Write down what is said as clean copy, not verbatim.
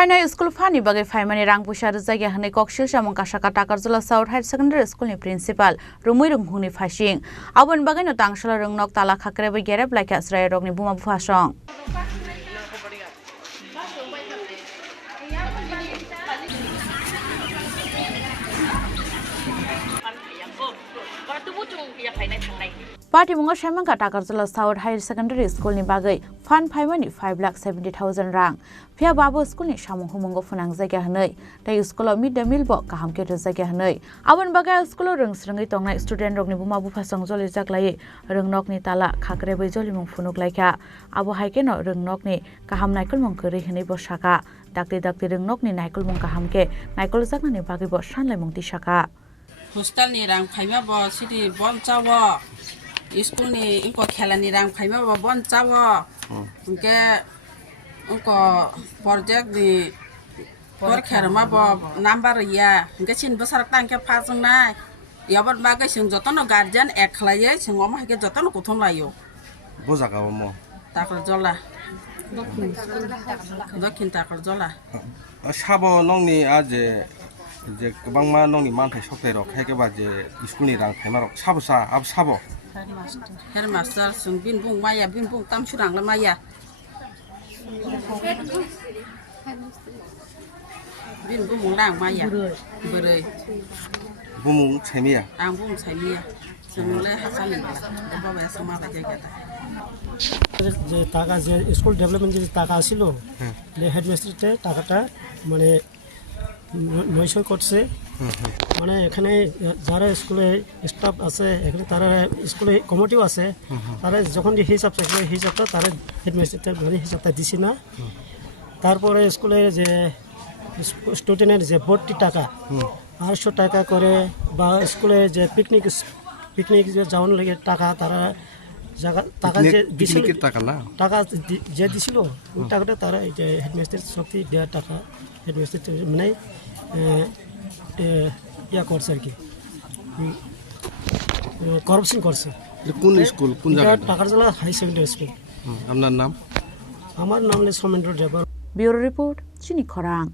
Haina school fani bagai faimani rang pushar zagi hane kokshil samong kasaka takarjula South High Secondary School ni principal rumui runghuni phashing abon bagai no tangshala rungnok tala khakre bai gerab like asrai rok ni buma buphasong Party mungo Shamanga Takarjula South High Secondary School ni bagai fan faimani 5,70,000 rang Pia Babu School ni samung humungo funang zaga hanai tai school mid day meal bo kaham ke zaga hanai abon bagai school rung srengai tongnai student rok ni buma bufasong joli jaklai rungnok ni tala khakre bai joli mung funuk laika abo haike no rungnok ni kaham naikol mung kori hanai bo saka dakti rungnok ni naikol mung kaham ke naikol jakna ni bagai bo sanlai mung ti saka hostel ni rang phaima bo city bon chawo school ni inko khela ni rang phaima bo bon chawo unke unko project ni por kherma bo number ya unke chin basar tang ke phasung nai yabon bagai sing jotono guardian ek khlaiye singom ha ke jotono kuthom layo bo jaga mo takar jola dokhin takar jola sabo nongni aje je kubangma nongni manthai sokte rok haike ba je school ni rang phaima rok sabo sa ab sabo Headmaster sung bin bung maya bin bung tam surang la maya bin bung rang maya berai bumung chemia ang bung chemia sung le hasalin la ba ba sama ba jaga ta যে টাকা যে school development যে টাকা ছিল লে হেডমাস্টারতে টাকাটা মানে নয়শো করছে মানে এখানে যারা স্কুলে স্টাফ আছে এখানে তারা স্কুলে কমিটিও আছে তারা যখন হিসাব চাইছে হিসাবটা তারা হেডমাস্টার মানে হিসাবটা দিছি না তারপরে স্কুলের যে স্টুডেন্টের যে ভর্তি টাকা 800 টাকা করে বা স্কুলে যে পিকনিক যে যাওয়ার লাগে টাকা তারা টাকা যে দিছিল টাকা যে দিছিল ওই টাকাটা তারা এই যে হেডমাস্টার শক্তি দেওয়ার টাকা হেডমাস্টার মানে ইয়া করছে আর কি করাপশন করছে কোন স্কুল কোন জায়গা টাকারজলা হাই সেকেন্ডারি স্কুল আপনার নাম আমার নাম হলো সমেন্দ্র দেবর ব্যুরো রিপোর্ট চিনি খরাং।